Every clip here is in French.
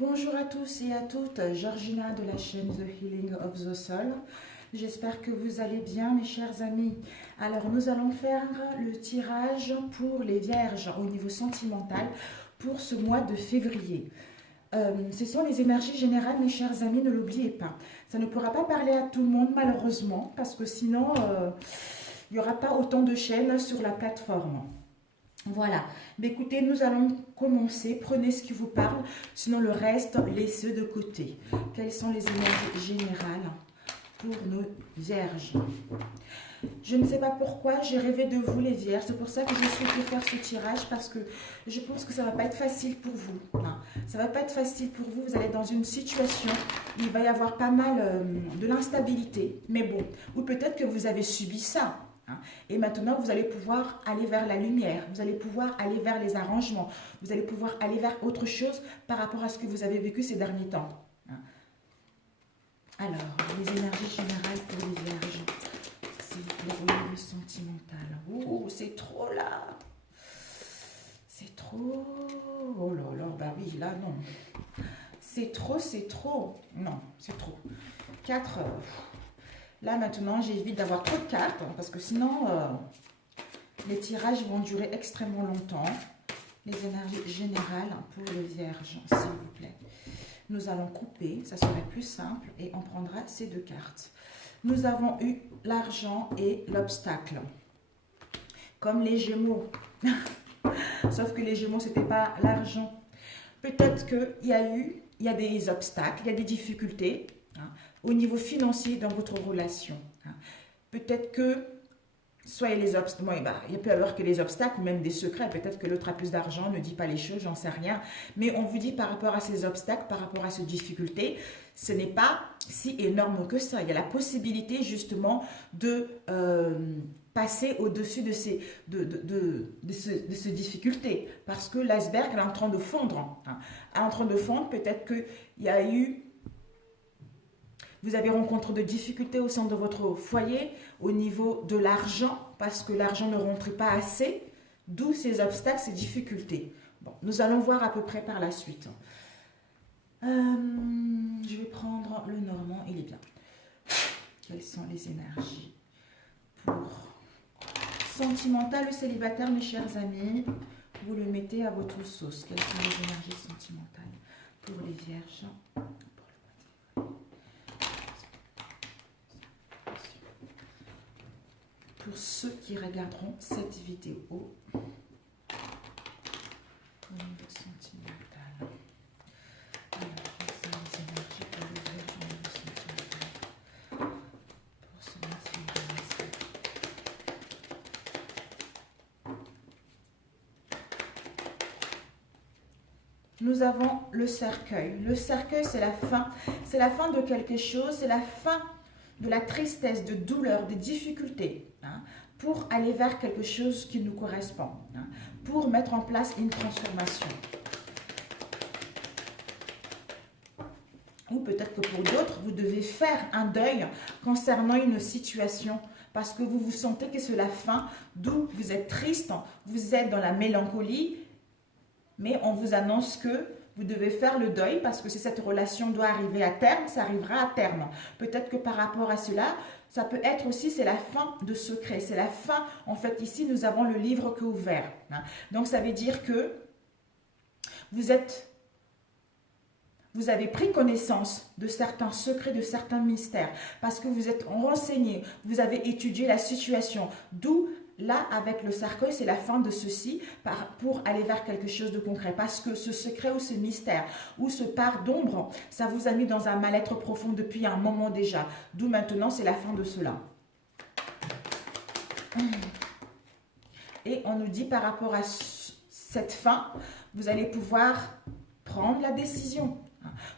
Bonjour à tous et à toutes, Georgina de la chaîne The Healing of the Soul. J'espère que vous allez bien mes chers amis. Alors nous allons faire le tirage pour les vierges au niveau sentimental pour ce mois de février. Ce sont les énergies générales mes chers amis, ne l'oubliez pas. Ça ne pourra pas parler à tout le monde malheureusement parce que sinon il n'y aura pas autant de chaînes sur la plateforme. Voilà, mais écoutez, nous allons commencer. Prenez ce qui vous parle, sinon le reste, laissez de côté. Quelles sont les énergies générales pour nos vierges? Je ne sais pas pourquoi, j'ai rêvé de vous les vierges. C'est pour ça que j'ai souhaité faire ce tirage parce que je pense que ça ne va pas être facile pour vous. Non, ça ne va pas être facile pour vous. Vous allez être dans une situation où il va y avoir pas mal de l'instabilité. Mais bon, ou peut-être que vous avez subi ça. Et maintenant, vous allez pouvoir aller vers la lumière, vous allez pouvoir aller vers les arrangements, vous allez pouvoir aller vers autre chose par rapport à ce que vous avez vécu ces derniers temps. Alors, les énergies générales pour les vierges, s'il vous plaît, au niveau sentimental. Oh, c'est trop là. C'est trop. Oh là là, bah oui, là non. C'est trop, c'est trop. Non, c'est trop. 4. Là, maintenant, j'évite d'avoir trop de cartes, parce que sinon, les tirages vont durer extrêmement longtemps. Les énergies générales pour les vierges, s'il vous plaît. Nous allons couper, ça serait plus simple, et on prendra ces deux cartes. Nous avons eu l'argent et l'obstacle, comme les Gémeaux. Sauf que les Gémeaux, ce n'était pas l'argent. Peut-être qu'il y a des obstacles, il y a des difficultés, au niveau financier dans votre relation. Peut-être que, soit les obstacles, bon, il peut y avoir que les obstacles ou même des secrets, peut-être que l'autre a plus d'argent, ne dit pas les choses, j'en sais rien, mais on vous dit par rapport à ces obstacles, par rapport à ces difficultés, ce n'est pas si énorme que ça. Il y a la possibilité justement de passer au-dessus de ces difficultés, parce que l'iceberg est en train de fondre. Elle est en train de fondre, peut-être qu'il y a eu... Vous avez rencontré de difficultés au sein de votre foyer, au niveau de l'argent, parce que l'argent ne rentrait pas assez, d'où ces obstacles, ces difficultés. Bon, nous allons voir à peu près par la suite. Je vais prendre le normand, il est bien. Quelles sont les énergies pour sentimental ou célibataire, mes chers amis? Vous le mettez à votre sauce. Quelles sont les énergies sentimentales pour les vierges? Pour ceux qui regarderont cette vidéo au niveau sentimental. Alors, quelles sont les énergies pour les vierges au niveau sentimental pour ce mois de février? Nous avons le cercueil. Le cercueil, c'est la fin. C'est la fin de quelque chose, c'est la fin de la tristesse, de douleur, des difficultés, pour aller vers quelque chose qui nous correspond, pour mettre en place une transformation. Ou peut-être que pour d'autres, vous devez faire un deuil concernant une situation parce que vous vous sentez que c'est la fin, d'où vous êtes triste, vous êtes dans la mélancolie, mais on vous annonce que vous devez faire le deuil parce que si cette relation doit arriver à terme, ça arrivera à terme. Peut-être que par rapport à cela, ça peut être aussi, c'est la fin de secret. C'est la fin, en fait, ici, nous avons le livre que ouvert. Donc, ça veut dire que vous avez pris connaissance de certains secrets, de certains mystères, parce que vous êtes renseigné, vous avez étudié la situation, d'où là, avec le cercueil, c'est la fin de ceci pour aller vers quelque chose de concret. Parce que ce secret ou ce mystère ou ce part d'ombre, ça vous a mis dans un mal-être profond depuis un moment déjà. D'où maintenant, c'est la fin de cela. Et on nous dit par rapport à cette fin, vous allez pouvoir prendre la décision.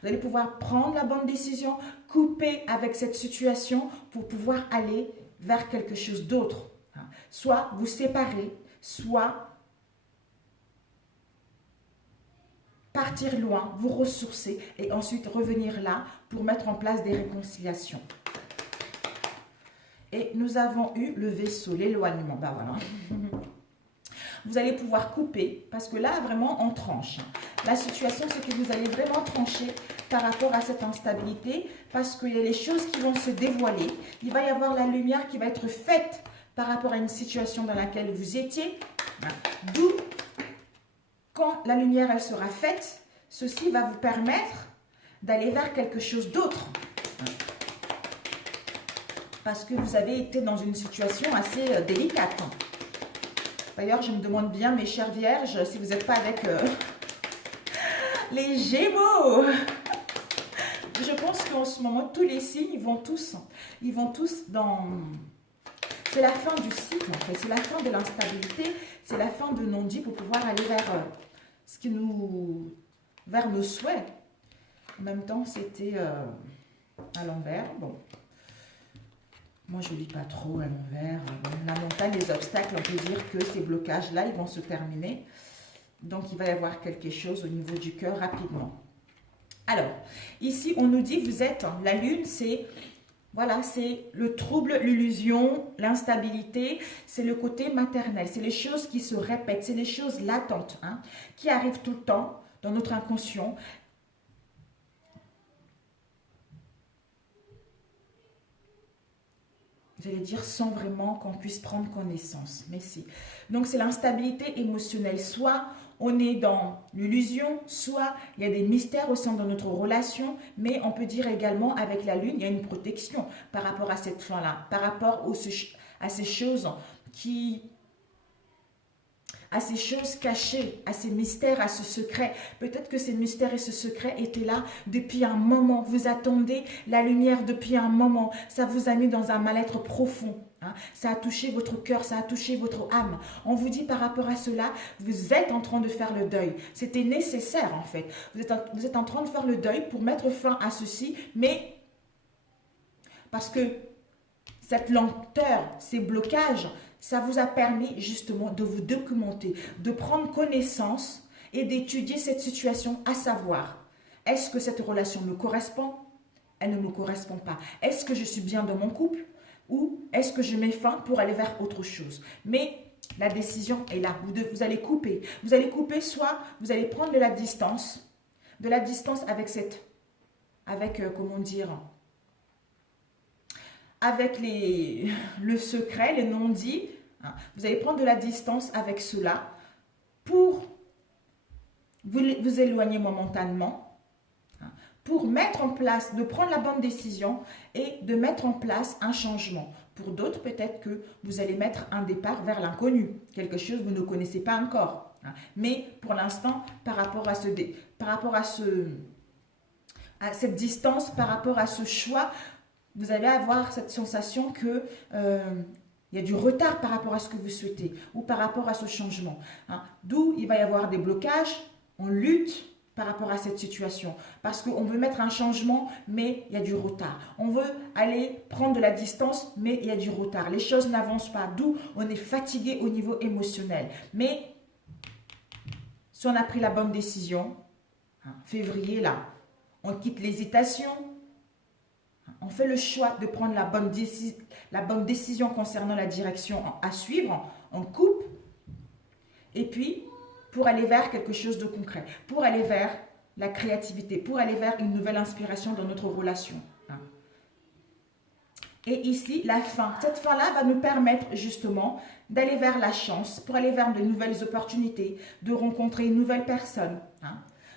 Vous allez pouvoir prendre la bonne décision, couper avec cette situation pour pouvoir aller vers quelque chose d'autre. Soit vous séparer, soit partir loin, vous ressourcer et ensuite revenir là pour mettre en place des réconciliations. Et nous avons eu le vaisseau, l'éloignement. Ben voilà. Vous allez pouvoir couper parce que là, vraiment, on tranche. La situation, c'est que vous allez vraiment trancher par rapport à cette instabilité parce qu'il y a les choses qui vont se dévoiler. Il va y avoir la lumière qui va être faite par rapport à une situation dans laquelle vous étiez. D'où, quand la lumière, elle sera faite, ceci va vous permettre d'aller vers quelque chose d'autre. Parce que vous avez été dans une situation assez délicate. D'ailleurs, je me demande bien, mes chères vierges, si vous n'êtes pas avec les Gémeaux. Je pense qu'en ce moment, tous les signes, ils vont tous dans... C'est la fin du cycle, en fait. C'est la fin de l'instabilité. C'est la fin de non-dit pour pouvoir aller vers ce qui nous... vers nos souhaits. En même temps, c'était à l'envers. Bon. Moi, je ne lis pas trop à l'envers. Bon, la montagne, les obstacles, on peut dire que ces blocages-là, ils vont se terminer. Donc, il va y avoir quelque chose au niveau du cœur rapidement. Alors, ici, on nous dit, vous êtes, la lune, c'est, voilà, c'est le trouble, l'illusion, l'instabilité, c'est le côté maternel, c'est les choses qui se répètent, c'est les choses latentes, hein, qui arrivent tout le temps dans notre inconscient. J'allais dire sans vraiment qu'on puisse prendre connaissance, mais si. Donc, c'est l'instabilité émotionnelle. Soit on est dans l'illusion, soit il y a des mystères au sein de notre relation, mais on peut dire également avec la lune, il y a une protection par rapport à cette fin-là, par rapport à ces choses qui... à ces choses cachées, à ces mystères, à ce secret. Peut-être que ces mystères et ce secret étaient là depuis un moment. Vous attendez la lumière depuis un moment. Ça vous a mis dans un mal-être profond. Hein. Ça a touché votre cœur, ça a touché votre âme. On vous dit par rapport à cela, vous êtes en train de faire le deuil. C'était nécessaire en fait. Vous êtes en train de faire le deuil pour mettre fin à ceci, mais parce que cette lenteur, ces blocages, ça vous a permis justement de vous documenter, de prendre connaissance et d'étudier cette situation, à savoir, est-ce que cette relation me correspond? Elle ne me correspond pas. Est-ce que je suis bien dans mon couple? Ou est-ce que je mets fin pour aller vers autre chose? Mais la décision est là. Vous allez couper. Vous allez couper, soit vous allez prendre de la distance avec comment dire, avec le secret, les non-dits. Vous allez prendre de la distance avec cela pour vous éloigner momentanément, pour mettre en place, de prendre la bonne décision et de mettre en place un changement. Pour d'autres, peut-être que vous allez mettre un départ vers l'inconnu, quelque chose que vous ne connaissez pas encore. Mais pour l'instant, par rapport à cette distance, par rapport à ce choix, vous allez avoir cette sensation que il y a du retard par rapport à ce que vous souhaitez ou par rapport à ce changement. D'où il va y avoir des blocages, on lutte par rapport à cette situation parce qu'on veut mettre un changement, mais il y a du retard. On veut aller prendre de la distance, mais il y a du retard. Les choses n'avancent pas, d'où on est fatigué au niveau émotionnel. Mais si on a pris la bonne décision, février là, on quitte l'hésitation. On fait le choix de prendre la bonne décision concernant la direction à suivre. On coupe. Et puis, pour aller vers quelque chose de concret. Pour aller vers la créativité. Pour aller vers une nouvelle inspiration dans notre relation. Et ici, la fin. Cette fin-là va nous permettre justement d'aller vers la chance. Pour aller vers de nouvelles opportunités. De rencontrer une nouvelle personne.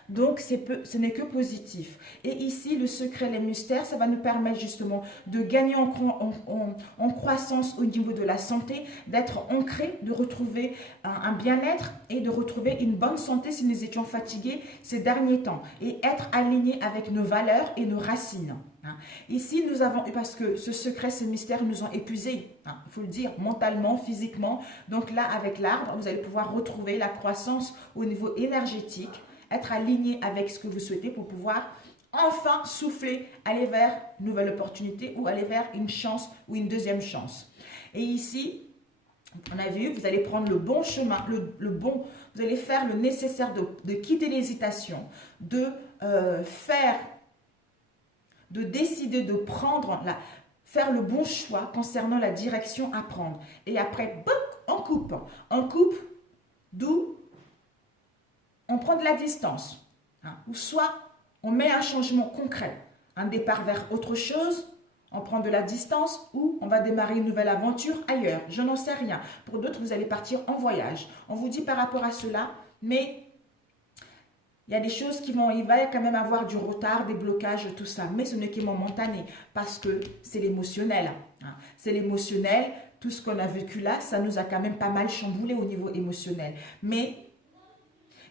Donc, ce n'est que positif. Et ici, le secret, les mystères, ça va nous permettre justement de gagner en croissance au niveau de la santé, d'être ancré, de retrouver un bien-être et de retrouver une bonne santé si nous étions fatigués ces derniers temps. Et être alignés avec nos valeurs et nos racines. Ici, nous avons, parce que ce secret, ces mystères nous ont épuisés, il faut le dire, mentalement, physiquement. Donc là, avec l'arbre, vous allez pouvoir retrouver la croissance au niveau énergétique, être aligné avec ce que vous souhaitez pour pouvoir enfin souffler, aller vers une nouvelle opportunité ou aller vers une chance ou une deuxième chance. Et ici, on a vu, vous allez prendre le bon chemin, vous allez faire le nécessaire de quitter l'hésitation, de décider de faire le bon choix concernant la direction à prendre. Et après, on coupe. On coupe D'où on prend de la distance. Hein, ou soit on met un changement concret, un départ vers autre chose, on prend de la distance ou on va démarrer une nouvelle aventure ailleurs. Je n'en sais rien. Pour d'autres, vous allez partir en voyage. On vous dit par rapport à cela, mais il y a des choses qui vont, il va quand même avoir du retard, des blocages, tout ça. Mais ce n'est que momentané parce que c'est l'émotionnel. Hein. C'est l'émotionnel. Tout ce qu'on a vécu là, ça nous a quand même pas mal chamboulé au niveau émotionnel. Mais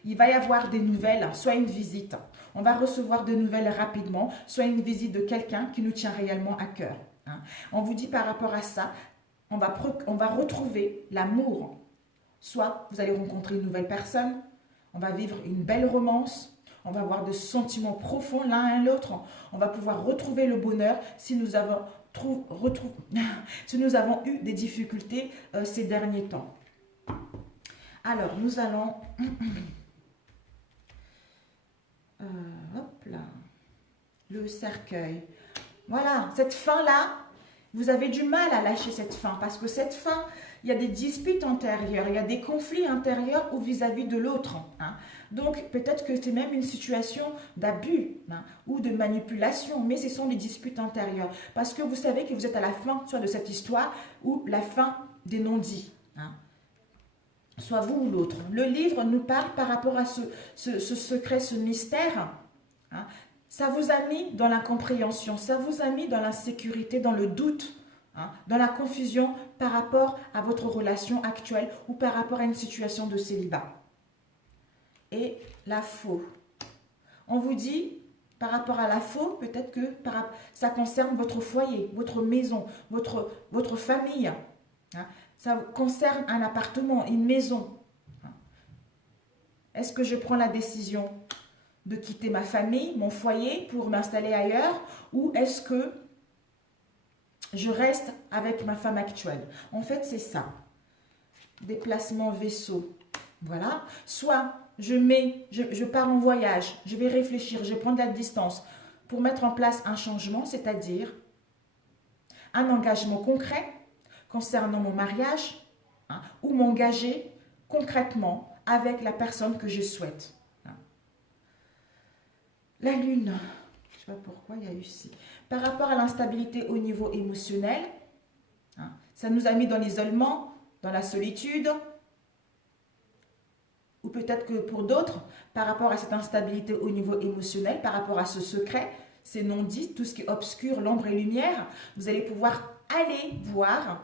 il va y avoir des nouvelles, soit une visite. On va recevoir des nouvelles rapidement, soit une visite de quelqu'un qui nous tient réellement à cœur. Hein. On vous dit par rapport à ça, on va retrouver l'amour. Soit vous allez rencontrer une nouvelle personne, on va vivre une belle romance, on va avoir des sentiments profonds l'un à l'autre, on va pouvoir retrouver le bonheur si nous avons, si nous avons eu des difficultés ces derniers temps. Alors, nous allons... hop là, le cercueil. Voilà, cette fin-là, vous avez du mal à lâcher cette fin parce que cette fin, il y a des disputes intérieures, il y a des conflits intérieurs ou vis-à-vis de l'autre. Hein. Donc, peut-être que c'est même une situation d'abus hein, ou de manipulation, mais ce sont des disputes intérieures parce que vous savez que vous êtes à la fin soit de cette histoire ou la fin des non-dits. Hein. Soit vous ou l'autre. Le livre nous parle par rapport à ce secret, ce mystère. Hein. Ça vous a mis dans l'incompréhension, ça vous a mis dans l'insécurité, dans le doute, hein, dans la confusion par rapport à votre relation actuelle ou par rapport à une situation de célibat. Et la faux. On vous dit, par rapport à la faux, peut-être que ça concerne votre foyer, votre maison, votre famille. Hein. Ça concerne un appartement, une maison. Est-ce que je prends la décision de quitter ma famille, mon foyer pour m'installer ailleurs ou est-ce que je reste avec ma femme actuelle? En fait, c'est ça. Déplacement vaisseau. Voilà. Soit je pars en voyage, je vais réfléchir, je prends de la distance pour mettre en place un changement, c'est-à-dire un engagement concret concernant mon mariage hein, ou m'engager concrètement avec la personne que je souhaite. Hein. La lune, je ne sais pas pourquoi il y a eu ici. Par rapport à l'instabilité au niveau émotionnel, hein, ça nous a mis dans l'isolement, dans la solitude, ou peut-être que pour d'autres, par rapport à cette instabilité au niveau émotionnel, par rapport à ce secret, ces non-dits, tout ce qui est obscur, l'ombre et lumière, vous allez pouvoir aller voir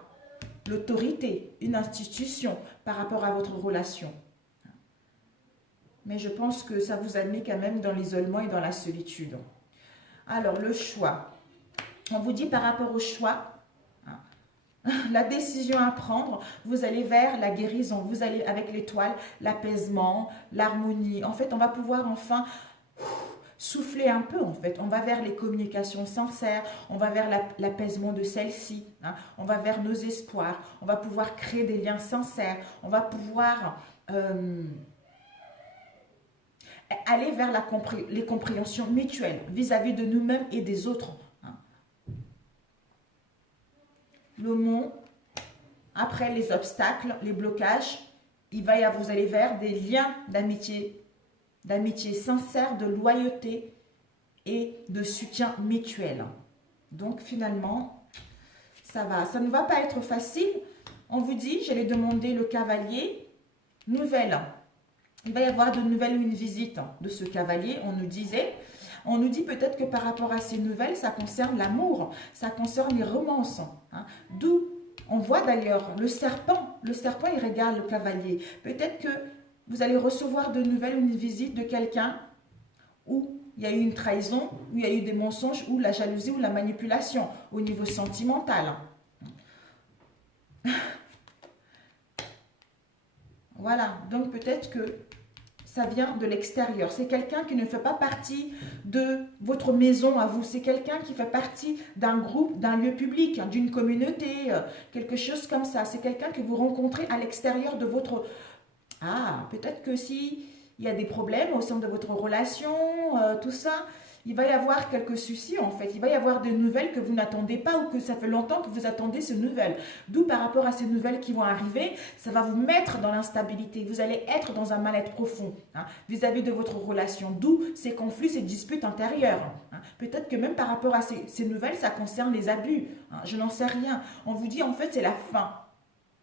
l'autorité, une institution par rapport à votre relation. Mais je pense que ça vous a mis quand même dans l'isolement et dans la solitude. Alors, le choix. On vous dit par rapport au choix, la décision à prendre, vous allez vers la guérison, vous allez avec l'étoile, l'apaisement, l'harmonie. En fait, on va pouvoir enfin souffler un peu en fait. On va vers les communications sincères, on va vers l'apaisement de celle-ci, hein. On va vers nos espoirs, on va pouvoir créer des liens sincères, on va pouvoir aller vers les compréhensions mutuelles vis-à-vis de nous-mêmes et des autres. Hein. Le mont, après les obstacles, les blocages, vous allez vers des liens d'amitié sincère, de loyauté et de soutien mutuel. Donc finalement, ça va. Ça ne va pas être facile. On vous dit, j'allais demander le cavalier, nouvelle. Il va y avoir de nouvelles ou une visite de ce cavalier, on nous disait. On nous dit peut-être que par rapport à ces nouvelles, ça concerne l'amour, ça concerne les romances. Hein. D'où on voit d'ailleurs le serpent. Le serpent, il regarde le cavalier. Peut-être que vous allez recevoir de nouvelles ou une visite de quelqu'un où il y a eu une trahison, où il y a eu des mensonges, ou la jalousie, ou la manipulation au niveau sentimental. Voilà, donc peut-être que ça vient de l'extérieur. C'est quelqu'un qui ne fait pas partie de votre maison à vous. C'est quelqu'un qui fait partie d'un groupe, d'un lieu public, d'une communauté, quelque chose comme ça. C'est quelqu'un que vous rencontrez à l'extérieur de votre... Ah, peut-être que si il y a des problèmes au sein de votre relation, tout ça, il va y avoir quelques soucis en fait. Il va y avoir des nouvelles que vous n'attendez pas ou que ça fait longtemps que vous attendez ces nouvelles. D'où par rapport à ces nouvelles qui vont arriver, ça va vous mettre dans l'instabilité. Vous allez être dans un mal-être profond vis-à-vis de votre relation. D'où ces conflits, ces disputes intérieures. Peut-être que même par rapport à ces nouvelles, ça concerne les abus. Je n'en sais rien. On vous dit en fait c'est la fin.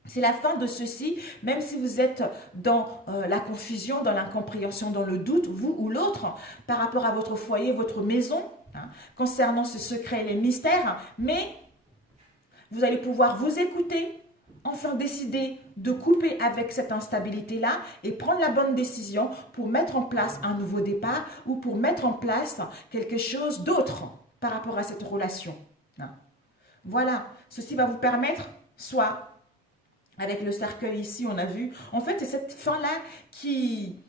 C'est la fin de ceci, même si vous êtes dans la confusion, dans l'incompréhension, dans le doute, vous ou l'autre, par rapport à votre foyer, votre maison, concernant ce secret et les mystères, mais vous allez pouvoir vous écouter, enfin décider de couper avec cette instabilité-là et prendre la bonne décision pour mettre en place un nouveau départ ou pour mettre en place quelque chose d'autre par rapport à cette relation. Voilà, ceci va vous permettre soit... Avec le cercueil ici, on a vu. En fait, c'est cette fin-là qui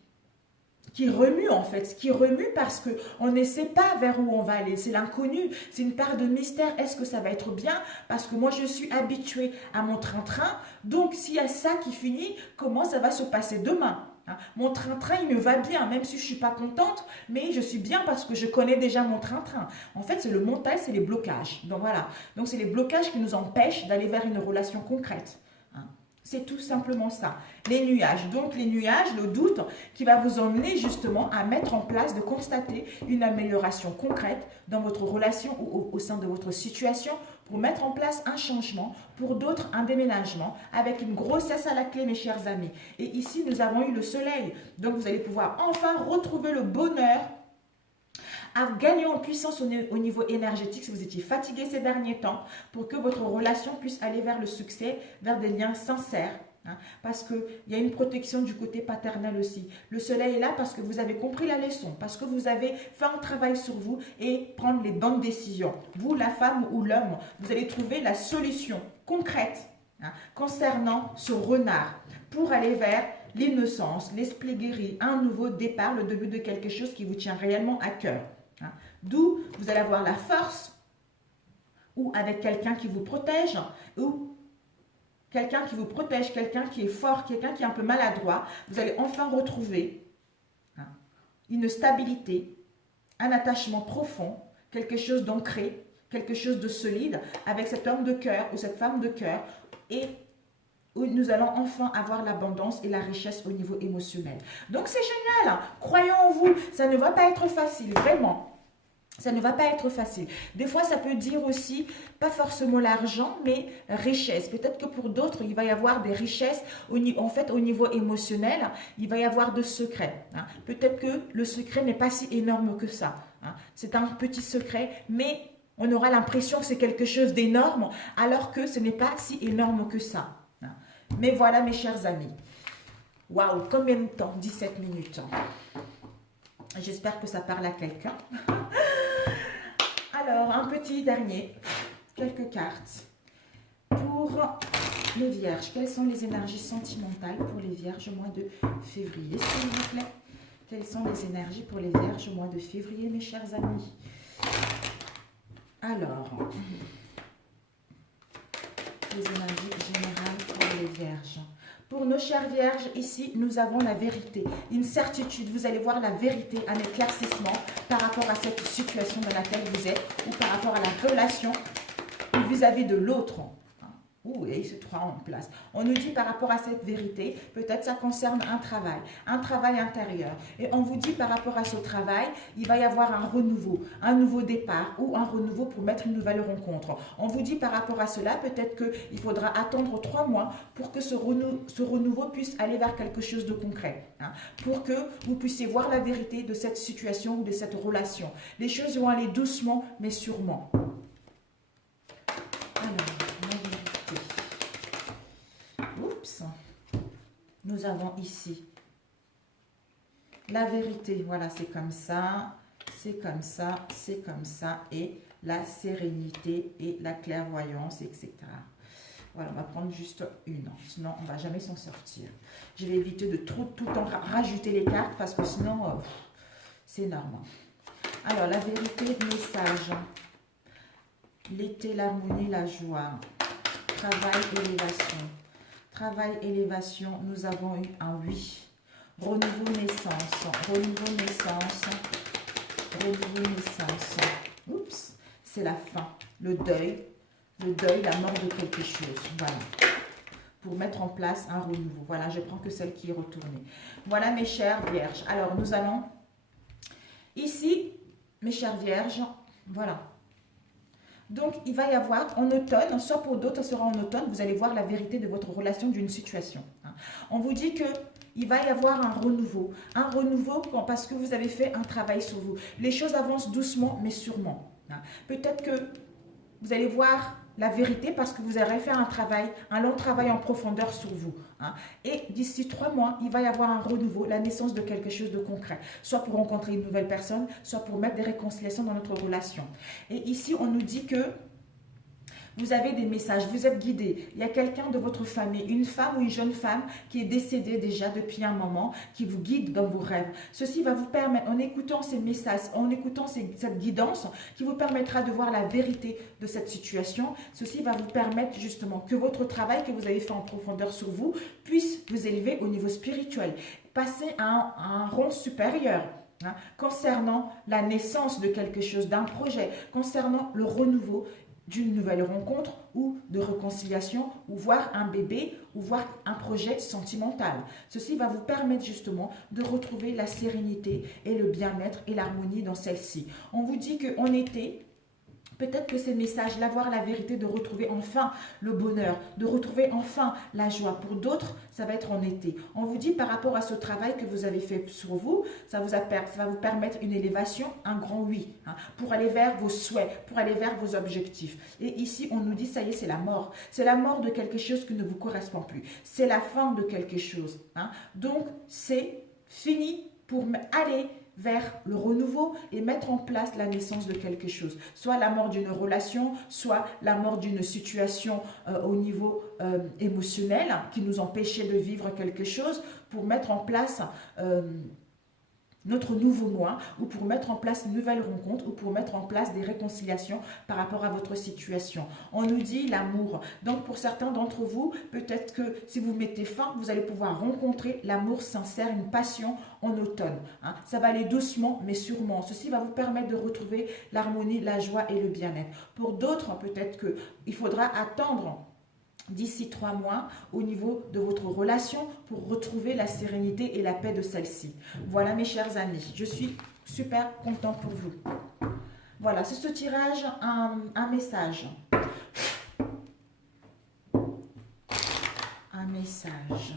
remue, en fait. Qui remue parce qu'on ne sait pas vers où on va aller. C'est l'inconnu. C'est une part de mystère. Est-ce que ça va être bien? Parce que moi, je suis habituée à mon train-train. Donc, s'il y a ça qui finit, comment ça va se passer demain? Mon train-train, il me va bien, même si je ne suis pas contente, mais je suis bien parce que je connais déjà mon train-train. En fait, c'est le mental, c'est les blocages. Donc, voilà. Donc, c'est les blocages qui nous empêchent d'aller vers une relation concrète. C'est tout simplement ça. Les nuages. Donc, les nuages, le doute qui va vous emmener justement à mettre en place, de constater une amélioration concrète dans votre relation ou au sein de votre situation pour mettre en place un changement, pour d'autres un déménagement avec une grossesse à la clé, mes chers amis. Et ici, nous avons eu le soleil. Donc, vous allez pouvoir enfin retrouver le bonheur à gagner en puissance au niveau énergétique si vous étiez fatigué ces derniers temps pour que votre relation puisse aller vers le succès, vers des liens sincères. Parce qu'il y a une protection du côté paternel aussi. Le soleil est là parce que vous avez compris la leçon, parce que vous avez fait un travail sur vous et prendre les bonnes décisions. Vous, la femme ou l'homme, vous allez trouver la solution concrète concernant ce renard pour aller vers l'innocence, l'esprit guéri, un nouveau départ, le début de quelque chose qui vous tient réellement à cœur. D'où vous allez avoir la force ou avec quelqu'un qui vous protège ou quelqu'un qui vous protège, quelqu'un qui est fort, quelqu'un qui est un peu maladroit. Vous allez enfin retrouver une stabilité, un attachement profond, quelque chose d'ancré, quelque chose de solide avec cet homme de cœur ou cette femme de cœur et où nous allons enfin avoir l'abondance et la richesse au niveau émotionnel. Donc c'est génial, croyons en vous, ça ne va pas être facile, vraiment. Ça ne va pas être facile. Des fois, ça peut dire aussi, pas forcément l'argent, mais richesse. Peut-être que pour d'autres, il va y avoir des richesses. En fait, au niveau émotionnel, il va y avoir de secrets. Peut-être que le secret n'est pas si énorme que ça. C'est un petit secret, mais on aura l'impression que c'est quelque chose d'énorme, alors que ce n'est pas si énorme que ça. Mais voilà, mes chers amis. Waouh, combien de temps? 17 minutes. J'espère que ça parle à quelqu'un. Alors, un petit dernier, quelques cartes. Pour les vierges, quelles sont les énergies sentimentales pour les vierges au mois de février, s'il vous plaît? Quelles sont les énergies pour les vierges au mois de février, mes chers amis? Alors, les énergies générales pour les vierges. Pour nos chères vierges, ici, nous avons la vérité, une certitude. Vous allez voir la vérité, un éclaircissement par rapport à cette situation dans laquelle vous êtes ou par rapport à la relation vis-à-vis de l'autre. Ouh, et il se trouve en place. On nous dit par rapport à cette vérité, peut-être ça concerne un travail intérieur. Et on vous dit par rapport à ce travail, il va y avoir un nouveau départ ou un renouveau pour mettre une nouvelle rencontre. On vous dit par rapport à cela, peut-être qu'il faudra attendre 3 mois pour que ce renouveau puisse aller vers quelque chose de concret. Pour que vous puissiez voir la vérité de cette situation ou de cette relation. Les choses vont aller doucement, mais sûrement. Nous avons ici la vérité, voilà, c'est comme ça, c'est comme ça, c'est comme ça, et la sérénité et la clairvoyance, etc. Voilà, on va prendre juste une, sinon on ne va jamais s'en sortir. Je vais éviter de tout le temps rajouter les cartes parce que sinon, c'est énorme. Alors, la vérité, message, l'été, l'harmonie, la joie, travail, élévation. Travail, élévation, nous avons eu un oui. Renouveau, naissance, renouveau, naissance, renouveau, naissance. Oups, c'est la fin, le deuil, la mort de quelque chose. Voilà. Pour mettre en place un renouveau. Voilà, je prends que celle qui est retournée. Voilà, mes chères vierges. Alors, nous allons ici, mes chères vierges, voilà. Donc, il va y avoir en automne, soit pour d'autres, ça sera en automne, vous allez voir la vérité de votre relation, d'une situation. On vous dit que il va y avoir un renouveau parce que vous avez fait un travail sur vous. Les choses avancent doucement, mais sûrement. Peut-être que vous allez voir la vérité parce que vous aurez fait un long travail en profondeur sur vous. Et d'ici 3 mois, il va y avoir un renouveau, la naissance de quelque chose de concret. Soit pour rencontrer une nouvelle personne, soit pour mettre des réconciliations dans notre relation. Et ici, on nous dit que vous avez des messages, vous êtes guidé. Il y a quelqu'un de votre famille, une femme ou une jeune femme qui est décédée déjà depuis un moment, qui vous guide dans vos rêves. Ceci va vous permettre, en écoutant ces messages, en écoutant cette guidance, qui vous permettra de voir la vérité de cette situation. Ceci va vous permettre justement que votre travail que vous avez fait en profondeur sur vous puisse vous élever au niveau spirituel. Passer à un rang supérieur. Concernant la naissance de quelque chose, d'un projet, concernant le renouveau d'une nouvelle rencontre ou de réconciliation, ou voir un bébé, ou voir un projet sentimental. Ceci va vous permettre justement de retrouver la sérénité et le bien-être et l'harmonie dans celle-ci. On vous dit qu'en été, peut-être que ces messages-là, voir la vérité, de retrouver enfin le bonheur, de retrouver enfin la joie. Pour d'autres, ça va être en été. On vous dit par rapport à ce travail que vous avez fait sur vous, ça va vous permettre une élévation, un grand oui, pour aller vers vos souhaits, pour aller vers vos objectifs. Et ici, on nous dit, ça y est, c'est la mort. C'est la mort de quelque chose qui ne vous correspond plus. C'est la fin de quelque chose. Donc, c'est fini pour aller vers le renouveau et mettre en place la naissance de quelque chose. Soit la mort d'une relation, soit la mort d'une situation au niveau émotionnel qui nous empêchait de vivre quelque chose, pour mettre en place notre nouveau moi, ou pour mettre en place une nouvelle rencontre, ou pour mettre en place des réconciliations par rapport à votre situation. On nous dit l'amour. Donc pour certains d'entre vous, peut-être que si vous mettez fin, vous allez pouvoir rencontrer l'amour sincère, une passion en automne. Ça va aller doucement, mais sûrement. Ceci va vous permettre de retrouver l'harmonie, la joie et le bien-être. Pour d'autres, peut-être qu'il faudra attendre d'ici 3 mois au niveau de votre relation pour retrouver la sérénité et la paix de celle-ci. Voilà mes chers amis, je suis super content pour vous. Voilà, c'est ce tirage, un message. Un message.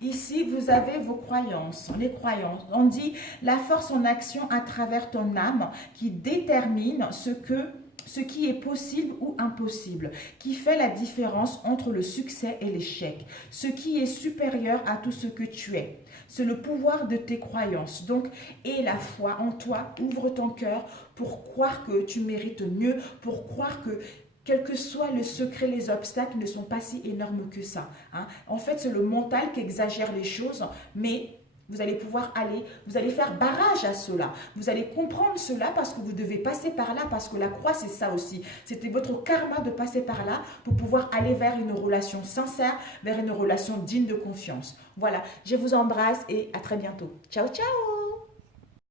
Ici, vous avez vos croyances, les croyances. On dit la force en action à travers ton âme qui détermine ce qui est possible ou impossible, qui fait la différence entre le succès et l'échec, ce qui est supérieur à tout ce que tu es. C'est le pouvoir de tes croyances. Donc, et la foi en toi, ouvre ton cœur pour croire que tu mérites mieux, pour croire que quel que soit le secret, les obstacles ne sont pas si énormes que ça. En fait, c'est le mental qui exagère les choses, mais vous allez pouvoir aller, vous allez faire barrage à cela. Vous allez comprendre cela parce que vous devez passer par là, parce que la croix, c'est ça aussi. C'était votre karma de passer par là pour pouvoir aller vers une relation sincère, vers une relation digne de confiance. Voilà, je vous embrasse et à très bientôt. Ciao, ciao!